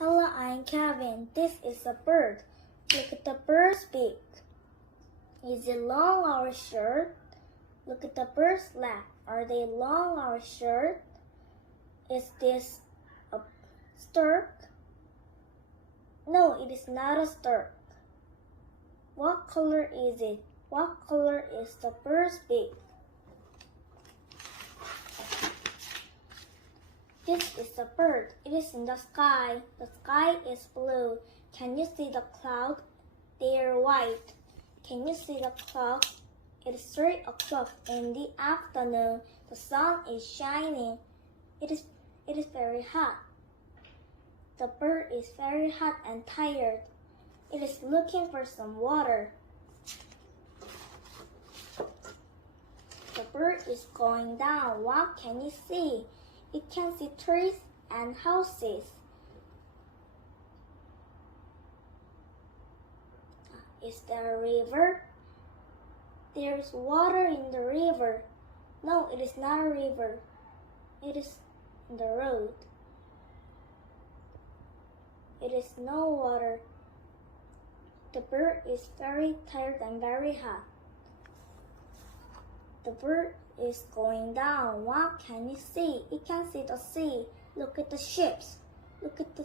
Hello, I'm Kevin. This is a bird. Look at the bird's beak. Is it long or short? Look at the bird's leg. Are they long or short? Is this a stork? No, it is not a stork. What color is it? What color is the bird's beak? This is a bird. It is in the sky. The sky is blue. Can you see the clouds? They are white. Can you see the clock? It is 3 o'clock in the afternoon. The sun is shining. It is very hot. The bird is very hot and tired. It is looking for some water. The bird is going down. What can you see? It can see trees and houses. Is there a river? There is water in the river. No, it is not a river. It is the road. It is no water. The bird is very tired and very hot. The bird is going down. What can you see? It can see the sea. Look at the ships. Look at the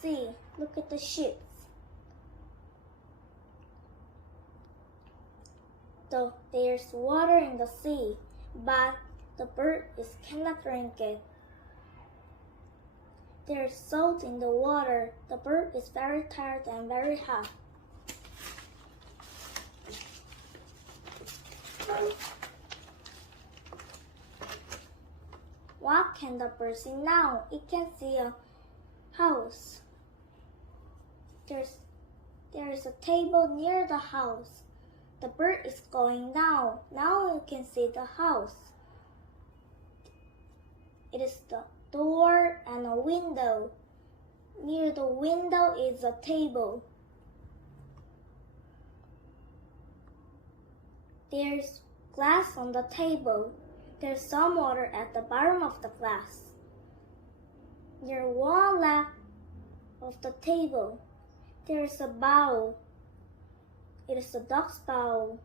sea. Look at the ships. There's water in the sea, but the bird cannot drink it. There's salt in the water. The bird is very tired and very hot. What can the bird see now? It can see a house. There is a table near the house. The bird is going down. Now you can see the house. It is the door and a window. Near the window is a table. There's glass on the table. There's some water at the bottom of the glass. Near one leg of the table, there's a bowl. It is a dog's bowl.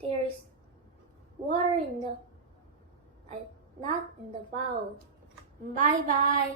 There is water not in the bowl. Bye bye.